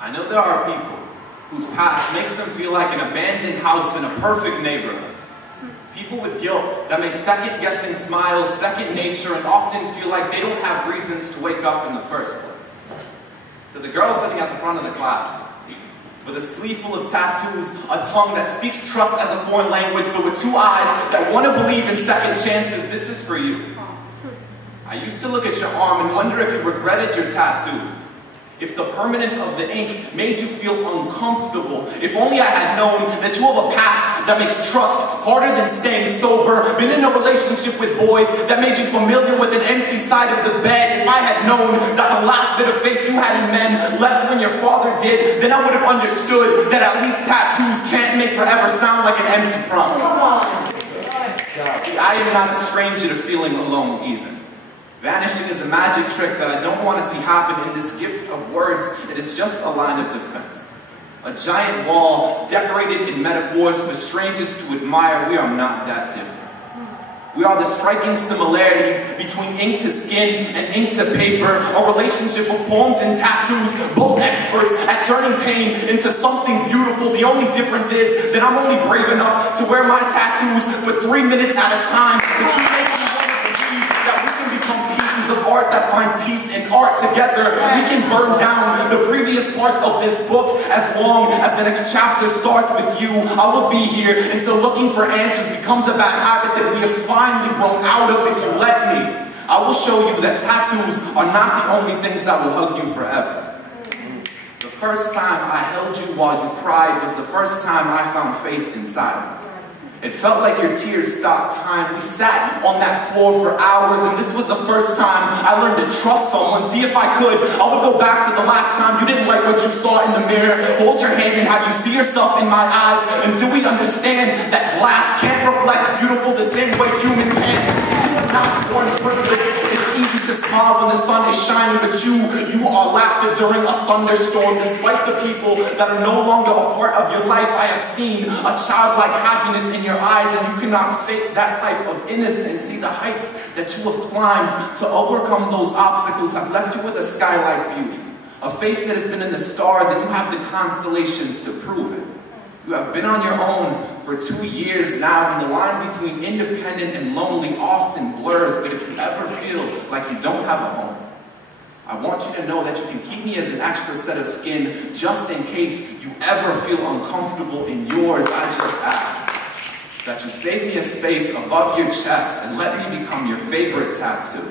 I know there are people whose past makes them feel like an abandoned house in a perfect neighborhood. People with guilt that make second-guessing smiles second nature and often feel like they don't have reasons to wake up in the first place. To the girl sitting at the front of the classroom, with a sleeve full of tattoos, a tongue that speaks trust as a foreign language, but with two eyes that want to believe in second chances, this is for you. I used to look at your arm and wonder if you regretted your tattoos. If the permanence of the ink made you feel uncomfortable. If only I had known that you have a past that makes trust harder than staying sober. Been in a relationship with boys that made you familiar with an empty side of the bed. If I had known that the last bit of faith you had in men left when your father did, then I would have understood that at least tattoos can't make forever sound like an empty promise. See, I am not a stranger to feeling alone either. Vanishing is a magic trick that I don't want to see happen in this gift of words. It is just a line of defense. A giant wall decorated in metaphors for strangers to admire. We are not that different. We are the striking similarities between ink to skin and ink to paper, a relationship of poems and tattoos, both experts at turning pain into something beautiful. The only difference is that I'm only brave enough to wear my tattoos for 3 minutes at a time. But you make me want to believe that we can become pieces of art that find peace in art together. We can burn down the previous parts of this book as long as the next chapter starts with you. I will be here until looking for answers becomes a bad habit that we have finally grown out of if you let me. I will show you that tattoos are not the only things that will hug you forever. The first time I held you while you cried was the first time I found faith in silence. It felt like your tears stopped time. We sat on that floor for hours, and this was the first time I learned to trust someone. See, if I could, I would go back to the last time you didn't like what you saw in the mirror. Hold your hand and have you see yourself in my eyes until we understand that glass can't reflect beautiful the same way human can. You are not born privileged. It's easy to smile when the sun is shining, but you are laughter during a thunderstorm. Despite the people that are no longer a part of your life, I have seen a childlike happiness in your eyes, and you cannot fake that type of innocence. See, the heights that you have climbed to overcome those obstacles have left you with a sky-like beauty, a face that has been in the stars, and you have the constellations to prove it. You have been on your own for 2 years now, and the line between independent and lonely often blurs, but if you ever feel like you don't have a home, I want you to know that you can keep me as an extra set of skin just in case you ever feel uncomfortable in yours. I just ask that you save me a space above your chest and let me become your favorite tattoo.